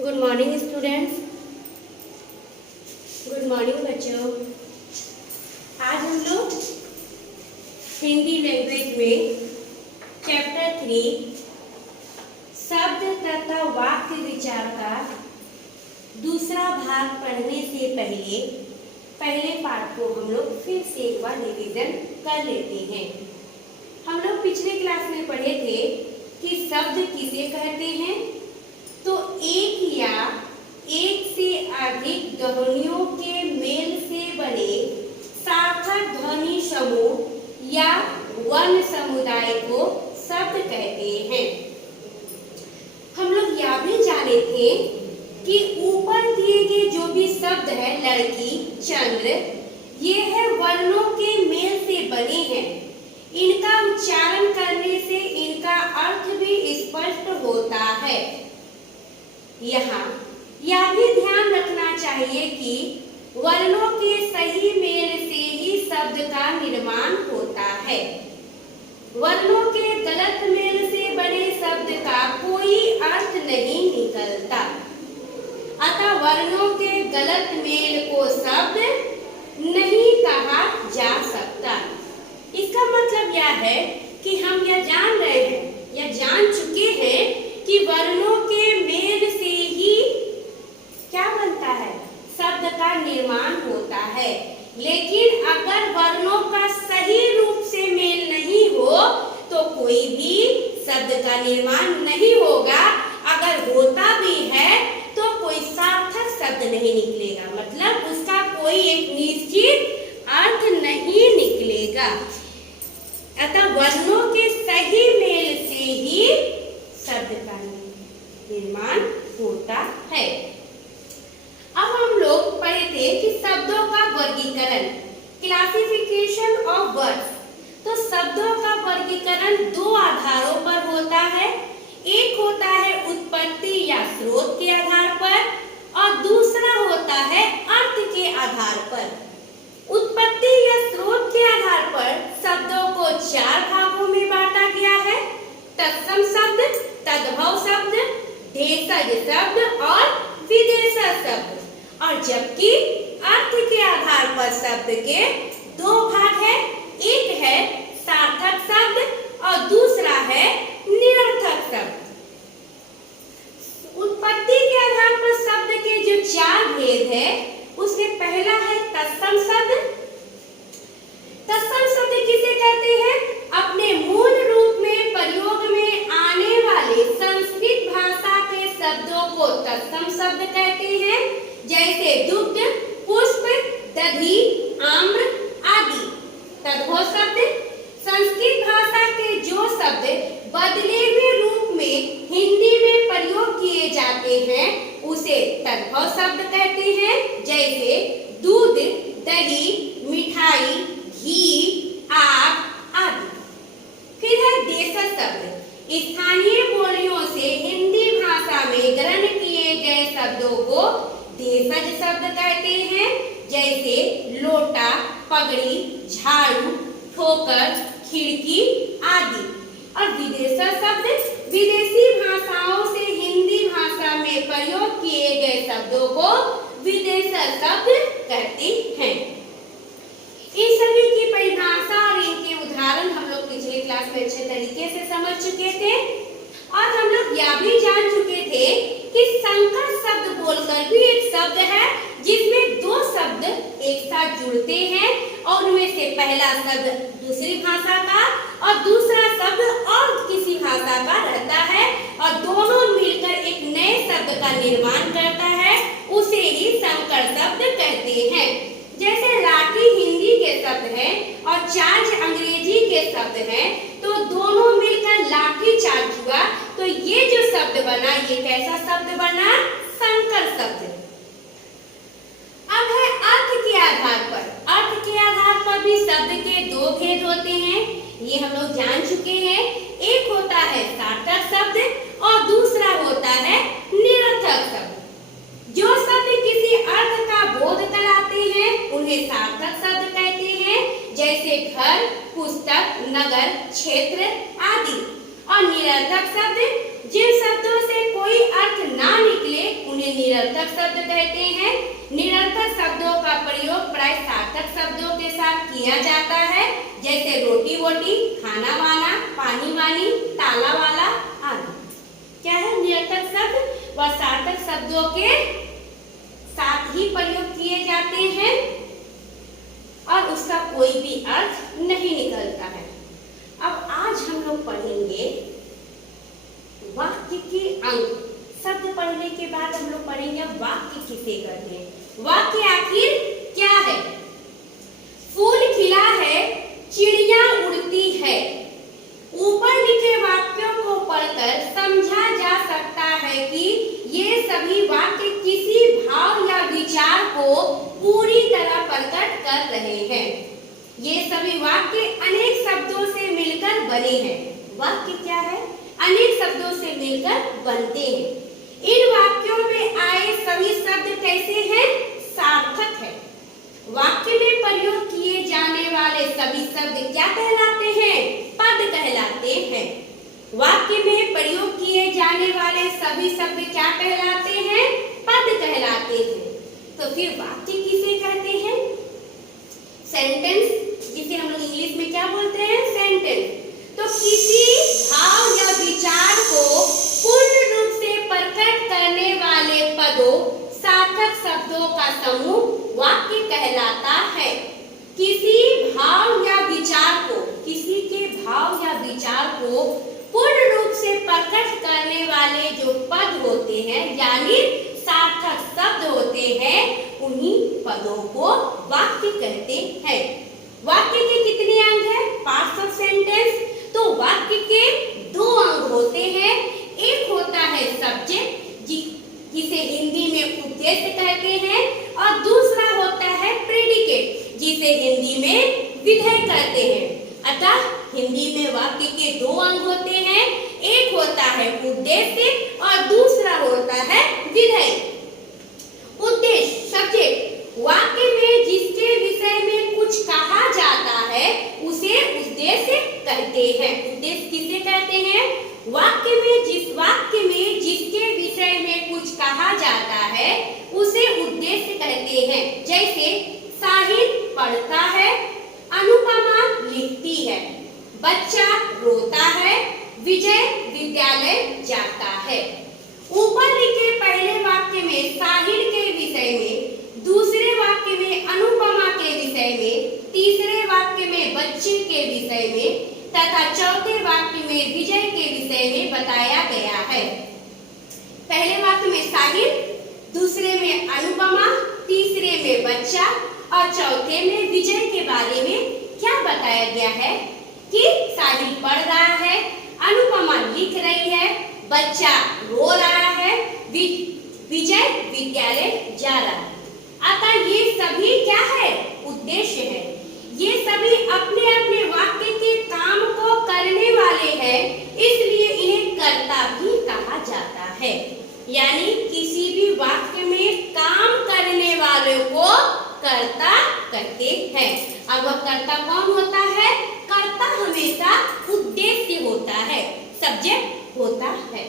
Good morning students. Good morning बच्चों। आज हम लोग हिंदी लैंग्वेज में चैप्टर 3 शब्द तथा वाक्य विचार का दूसरा भाग पढ़ने से पहले पाठ को हम लोग फिर से एक बार रिवीजन कर लेते हैं। हम लोग पिछले क्लास में पढ़े थे कि शब्द किसे कहते हैं। तो एक या एक से अधिक ध्वनियों के मेल से बने सार्थक ध्वनि समूह या वर्ण समुदाय को शब्द कहते हैं। हम लोग यह भी जाने थे कि ऊपर दिए गए जो भी शब्द है लड़की, चंद्र, ये है वर्णों के मेल से बने हैं। इनका उच्चारण करने से इनका अर्थ भी स्पष्ट होता है। यहाँ यह भी ध्यान रखना चाहिए कि वर्णों के सही मेल से ही शब्द का निर्माण होता है। वर्णों के गलत मेल से बने शब्द का कोई अर्थ नहीं निकलता। अतः वर्णों के गलत मेल को शब्द नहीं कहा जा सकता। इसका मतलब यह है कि हम यह जान रहे हैं या जान चुके हैं कि वर्णों के मेल से ही क्या बनता है, शब्द का निर्माण होता है। लेकिन अगर वर्णों का सही रूप से मेल नहीं हो तो कोई भी शब्द का निर्माण नहीं होगा। अगर होता भी है तो कोई सार्थक शब्द नहीं निकलेगा, मतलब उसका कोई एक निश्चित अर्थ नहीं निकलेगा। अतः वर्णों के सही मेल से ही शब्द का निर्माण होता है। अब हम लोग पढ़े थे कि शब्दों का वर्गीकरण, क्लासिफिकेशन ऑफ वर्ड्स। तो शब्दों का वर्गीकरण दो आधारों पर होता है। एक होता है उत्पत्ति या स्रोत के आधार पर और दूसरा होता है अर्थ के आधार पर। उत्पत्ति या स्रोत के आधार पर शब्दों को चार भागों में बांटा गया है: तत्सम शब्द, तद्भव शब्द, देशज शब्द और विदेशज शब्द। और जबकि अर्थ के आधार पर शब्द के दो भाग है, एक है सार्थक शब्द और दूसरा है निरर्थक शब्द। उत्पत्ति के आधार पर शब्द के जो चार भेद है उसमें पहला है तत्सम शब्द। तत्सम शब्द किसे कहते हैं? अपने मूल रूप में प्रयोग में आने वाले संस्कृत भाषा के शब्दों को तत्सम शब्द कहते हैं, जैसे दुग्ध, पुष्प, दधि, आम्र आदि। तद्भव शब्द संस्कृत भाषा के जो शब्द बदले हुए रूप में हिंदी में प्रयोग किए जाते हैं उसे तद्भव शब्द कहते हैं, जैसे दूध, दही, मिठाई, घी, आग आदि। फिर है देशज शब्द। स्थानीय बोलियों से हिंदी भाषा में ग्रहण किए गए शब्दों को देशज शब्द कहते हैं, जैसे लोटा, पगड़ी, झाड़ू, ठोकर, खिड़की आदि। और विदेशज शब्द विदेशी भाषाओं से हिंदी भाषा में प्रयोग किए गए शब्दों को विदेशज शब्द कहते हैं। इन सभी की परिभाषा और इनके उदाहरण हम लोग पिछले क्लास में अच्छे तरीके से समझ चुके थे। और हम लोग यह भी जान चुके थे कि संकर शब्द बोलकर भी एक शब्द है जिसमें दो शब्द एक साथ जुड़ते हैं और उनमें से पहला शब्द दूसरी भाषा का और दूसरा शब्द और किसी भाषा का रहता है और दोनों मिलकर एक नए शब्द का निर्माण करता है, उसे ही संकर शब्द कहते हैं। जैसे लाठी हिंदी के शब्द है और चार्ज अंग्रेजी के शब्द है, तो दोनों मिलकर लाठी चार्ज हुआ, तो ये जो शब्द बना ये कैसा शब्द बना? संकर शब्द। अब है अर्थ के आधार पर। अर्थ के आधार पर भी शब्द के दो भेद होते हैं, ये हम लोग जान चुके हैं। एक होता है सार्थक शब्द और दूसरा होता है निरर्थक शब्द। जो शब्द किसी अर्थ का बोध कराते हैं उन्हें सार्थक शब्द कहते हैं, जैसे घर, पुस्तक, नगर, क्षेत्र आदि। और निरर्थक शब्द जिन शब्दों से कोई अर्थ ना निकले निरर्थक शब्द कहते हैं। निरर्थक शब्दों का प्रयोग प्राय सार्थक शब्दों के साथ किया जाता है, जैसे रोटी वोटी, खाना वाना, पानी वानी, ताला वाला आदि। क्या है? निरर्थक शब्द व सार्थक शब्दों के साथ ही प्रयोग किए जाते हैं और उसका कोई भी अर्थ नहीं निकलता है। अब आज हम लोग पढ़ेंगे वाक्य के अंग। शब्द पढ़ने के बाद हम लोग पढ़ेंगे वाक्य किसे कहते हैं। वाक्य आखिर क्या है? फूल खिला है, चिड़िया उड़ती है। ऊपर लिखे वाक्यों को पढ़कर समझा जा सकता है कि ये सभी वाक्य किसी भाव या विचार को पूरी तरह प्रकट कर रहे हैं। ये सभी वाक्य अनेक शब्दों से मिलकर बने हैं। वाक्य क्या है? अनेक शब्दों से मिलकर बनते हैं। इन वाक्यों में आए सभी शब्द कैसे हैं? सार्थक है। वाक्य में प्रयोग किए जाने वाले सभी शब्द क्या कहलाते हैं? पद कहलाते हैं। वाक्य में प्रयोग किए जाने वाले सभी शब्द क्या कहलाते हैं? पद कहलाते हैं। तो फिर वाक्य किसे कहते हैं? सेंटेंस, जिसे हम लोग इंग्लिश में क्या बोलते हैं? सेंटेंस। तो किसी भाव या विचार को पूर्ण रूप से प्रकट करने वाले पदों, सार्थक शब्दों का समूह वाक्य कहलाता है। किसी भाव या विचार को, किसी के भाव या विचार को पूर्ण रूप से प्रकट करने वाले जो पद होते हैं, यानी सार्थक शब्द होते हैं, उन्हीं पदों को वाक्य कहते हैं। वाक्य के कितने अंग हैं? Parts of sentence. तो वाक्य के दो अंग होते हैं। एक होता है सब्जेक्ट, जिसे हिंदी में उद्देश्य कहते हैं, और दूसरा होता है प्रेडिकेट, जिसे हिंदी में विधेय कहते हैं। अतः हिंदी में वाक्य के दो अंग होते हैं। एक होता है उद्देश्य और दूसरा होता है विधेय। उद्देश्य, सब्जेक्ट, वाक्य में जिसके विषय में कुछ कहा जाता है उसे उद्देश्य कहते हैं। उद्देश्य किसे कहते हैं? वाक्य में जिसके विषय में कुछ कहा जाता है उसे उद्देश्य कहते हैं। जैसे साहिल पढ़ता है, अनुपमा लिखती है, बच्चा रोता है, विजय विद्यालय जाता है। ऊपर लिखे पहले वाक्य में साहिल के विषय में, दूसरे वाक्य में अनुपमा के विषय में, तीसरे वाक्य में बच्चे के विषय में तथा चौथे वाक्य में विजय के विषय में बताया गया है। पहले वाक्य में साहिल, दूसरे में अनुपमा, तीसरे में बच्चा और चौथे में विजय के बारे में क्या बताया गया है कि साहिल पढ़ रहा है, अनुपमा लिख रही है, बच्चा रो रहा है, विजय विद्यालय जा रहा है। अतः ये सभी क्या है? उद्देश्य है। ये सभी अपने अपने वाक्य के काम को करने वाले हैं, इसलिए इन्हें कर्ता भी कहा जाता है। यानी किसी भी वाक्य में काम करने वाले को कर्ता कहते हैं। अब वह कर्ता कौन होता है? कर्ता हमेशा उद्देश्य होता है, सब्जेक्ट होता है।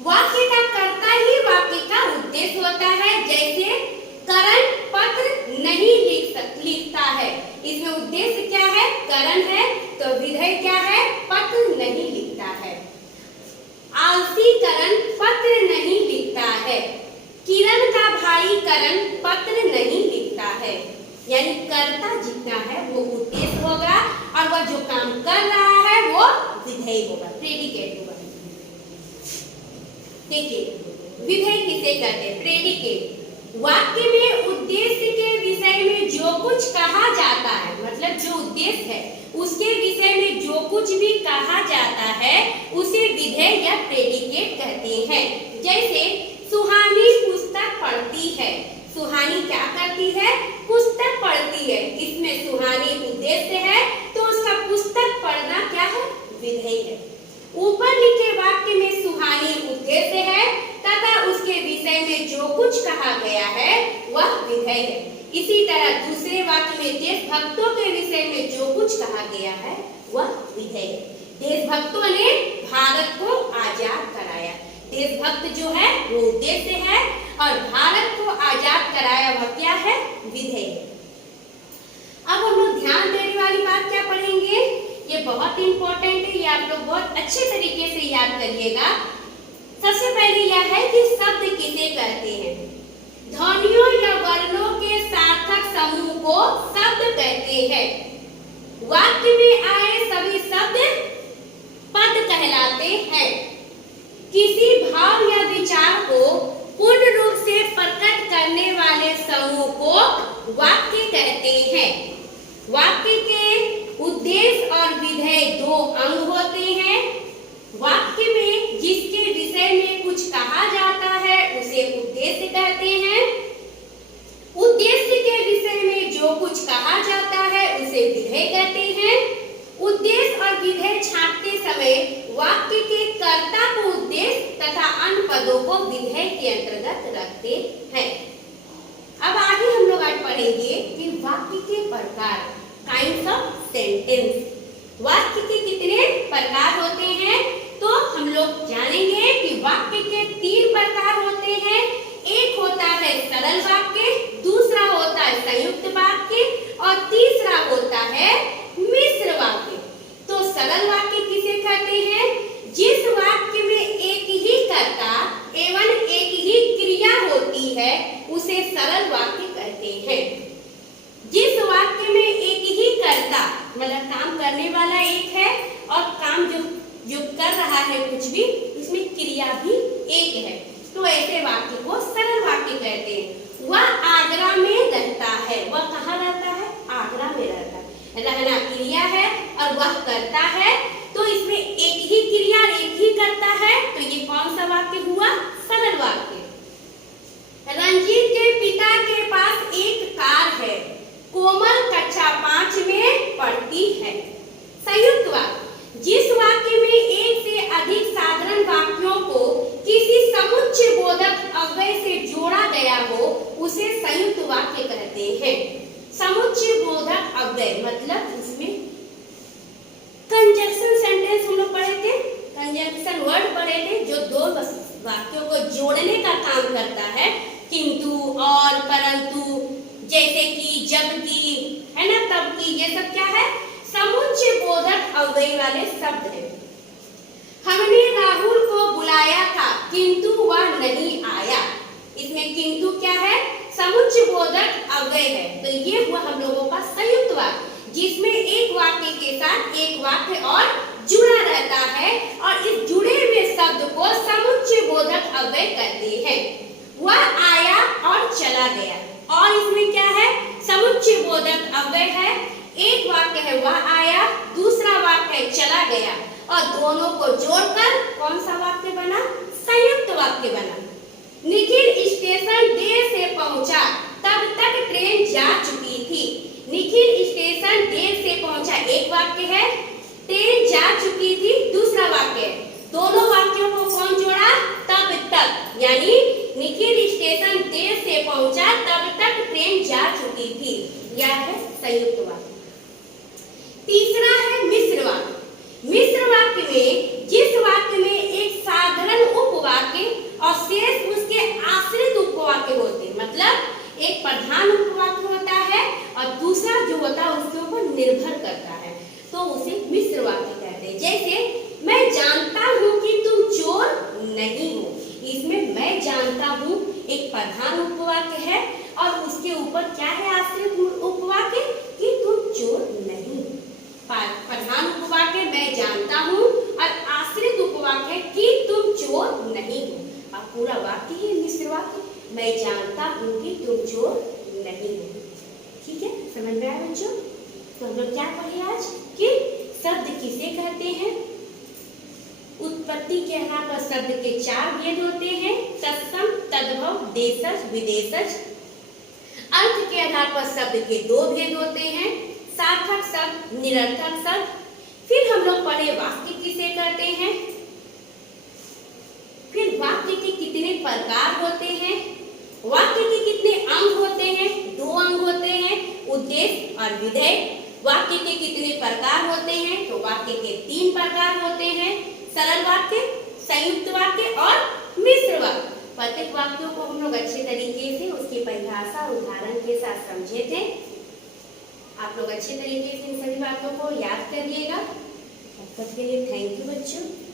वाक्य का कर्ता ही वाक्य का उद्देश्य होता है। जैसे करण पत्र नहीं लिखता है, इसमें उद्देश्य क्या है? करण है, तो विधेय क्या है? पत्र नहीं लिखता है। आलसी करण पत्र नहीं लिखता है। किरण का भाई करण पत्र नहीं लिखता है। यानी कर्ता जितना है वो उद्देश्य होगा और वह जो काम कर रहा है वो विधेय होगा, प्रेडिकेट होगा। देखिए विधेय किसे कहते हैं? प्रेडिकेट। वाक्य में उद्देश्य के विषय में जो कुछ कहा जाता है, मतलब जो उद्देश्य है उसके विषय में जो कुछ भी कहा जाता है उसे विधेय या प्रेडिकेट कहते हैं। जैसे सुहानी पुस्तक पढ़ती है। सुहानी क्या करती है? पुस्तक पढ़ती है। इसमें सुहानी उद्देश्य है, तो उसका पुस्तक पढ़ना क्या है? विधेय है। ऊपर लिखे वाक्य में सुहानी उद्देश्य है तथा उसके विषय में जो कुछ कहा गया है वह विधेय है। इसी तरह दूसरे वाक्य में देशभक्तों के विषय में जो कुछ कहा गया है वह विधेय है। देशभक्तों ने भारत को आजाद कराया, देशभक्त जो है वो उद्देश्य है, और भारत को आजाद कराया वह क्या है, विधेय। अब हम लोग ध्यान देने वाली बात क्या पढ़ेंगे, ये बहुत इंपॉर्टेंट है, ये आप लोग बहुत अच्छे तरीके से याद करिएगा। सबसे पहले यह है कि शब्द किसे कहते हैं। ध्वनियों या वर्णों के सार्थक समूह को शब्द कहते हैं। वाक्य में आए सभी शब्द पद कहलाते हैं। किसी भाव या विचार को पूर्ण रूप से प्रकट करने वाले समूह को वाक्य कहते हैं। वाक्य के उद्देश्य और विधेय दो अंग होते हैं। वाक्य में जिसके विषय में कुछ कहा जाता है उसे उद्देश्य कहते हैं। उद्देश्य के विषय में जो कुछ कहा जाता है उसे विधेय कहते हैं। उद्देश्य और विधेय छांटते समय वाक्य के कर्ता को उद्देश्य तथा अन्य पदों को विधेय के अंतर्गत रखते हैं। अब आगे हम लोग आज पढ़ेंगे कि वाक्य के प्रकार, काइंड्स ऑफ सेंटेंस। वाक्य के कितने प्रकार होते हैं, तो हम लोग जानेंगे कि वाक्य के 3 प्रकार होते हैं। एक होता है सरल वाक्य, दूसरा होता है संयुक्त वाक्य, और तीसरा होता है मिश्र वाक्य। तो सरल वाक्य किसे कहते हैं, जिस वाक्य में एक ही कर्ता एवं एक ही क्रिया होती है उसे सरल वाक्य कहते हैं। जिस वाक्य में एक ही कर्ता मतलब काम करने वाला एक है और काम जो कर रहा है कुछ भी, इसमें क्रिया भी एक है, तो ऐसे वाक्य को सरल वाक्य कहते हैं। वह आगरा में रहता है। वह कहाँ रहता है, आगरा में रहता है। रहना क्रिया है और वह करता है, तो इसमें एक ही क्रिया एक ही करता है, तो ये कौन सा वाक्य हुआ, सरल वाक्य। रंजीत के पिता के पास एक कार है। कोमल कक्षा 5 में पढ़ती है। संयुक्त वाक्य, जिस वाक्य में एक से अधिक साधारण वाक्यों को किसी समुच्चय बोधक अव्यय से जोड़ा गया हो उसे संयुक्त वाक्य कहते हैं। समुच्चय बोधक अव्यय मतलब इसमें कंजंक्शन सेंटेंस हम लोग पढ़े थे, कंजंक्शन वर्ड पढ़े थे, जो दो वाक्यों को जोड़ने का काम करता है। किंतु, और, परंतु, जैसे कि, जबकि, है ना, तब की, ये सब क्या है, समुच्चय बोधक अव्यय वाले शब्द है। हमने राहुल को बुलाया था किंतु वह नहीं आया। इसमें किंतु क्या है, समुच्चय बोधक अव्यय है, तो ये हुआ हम लोगों का संयुक्त वाक्य, जिसमें एक वाक्य के साथ एक वाक्य और जुड़ा रहता है, और इस जुड़े हुए शब्द को समुच्चय बोधक अव्यय कहते हैं। वह आया और चला गया, और इसमें क्या है, समुच्चय बोधक अव्यय है। एक वाक्य है वह आया, दूसरा वाक्य है चला गया, और दोनों को जोड़कर कौन सा वाक्य बना, संयुक्त वाक्य बना। निखिल स्टेशन देर से पहुंचा, तब तक ट्रेन जा चुकी थी। निखिल स्टेशन देर से पहुंचा एक वाक्य है, ट्रेन जा चुकी थी दूसरा वाक्य है। दोनों वाक्यों को कौन जोड़ा, तब तक, यानी निखिल स्टेशन देर से पहुंचा तब तक ट्रेन जा चुकी थी, यह है संयुक्त वाक्य। तीसरा है मिश्र वाक्य। मिश्र वाक्य में जिस वाक्य में एक साधारण उपवाक्य और शेष उसके आश्रित उपवाक्य होते हैं, मतलब एक प्रधान उपवाक्य होता है और दूसरा जो होता है उसके ऊपर निर्भर करता है, तो उसे मिश्र वाक्य कहते हैं। जैसे, मैं जानता हूँ कि तुम चोर नहीं हो। इसमें मैं जानता हूँ एक प्रधान उपवाक्य है और उसके ऊपर क्या है, आश्रित उपवाक्य कि तुम चोर नहीं। प्रधान उपवाक्य मैं जानता हूँ और आश्रित उपवाक्य कि तुम चोर नहीं हो। अब पूरा वाक्य ही मिश्र वाक्य, मैं जानता हूँ कि तुम चोर नहीं हो। ठीक है, समझ में आया बच्चों? तो हम लोग क्या पढ़े आज कि शब्द किसे कहते हैं। उत्पत्ति के आधार पर शब्द के 4 भेद होते हैं, तत्सम, तद्भव, देशज, विदेशज। अर्थ के आधार पर शब्द के 2 भेद होते हैं, सार्थक शब्द, निरर्थक शब्द। फिर हम लोग पढ़े वाक्य किसे कहते हैं, फिर वाक्य के कितने प्रकार होते हैं, वाक्य के कितने अंग होते हैं, 2 अंग होते हैं, उद्देश्य और विधेय। वाक्य के कितने प्रकार होते हैं, तो वाक्य के 3 प्रकार होते हैं, सरल वाक्य, संयुक्त वाक्य और मिश्र वाक्य। प्रत्येक वाक्यों को हम लोग अच्छे तरीके से उसकी परिभाषा और उदाहरण के साथ समझे थे। आप लोग अच्छे तरीके से इन सभी बातों को याद करिएगा। तब तक के लिए थैंक यू बच्चों।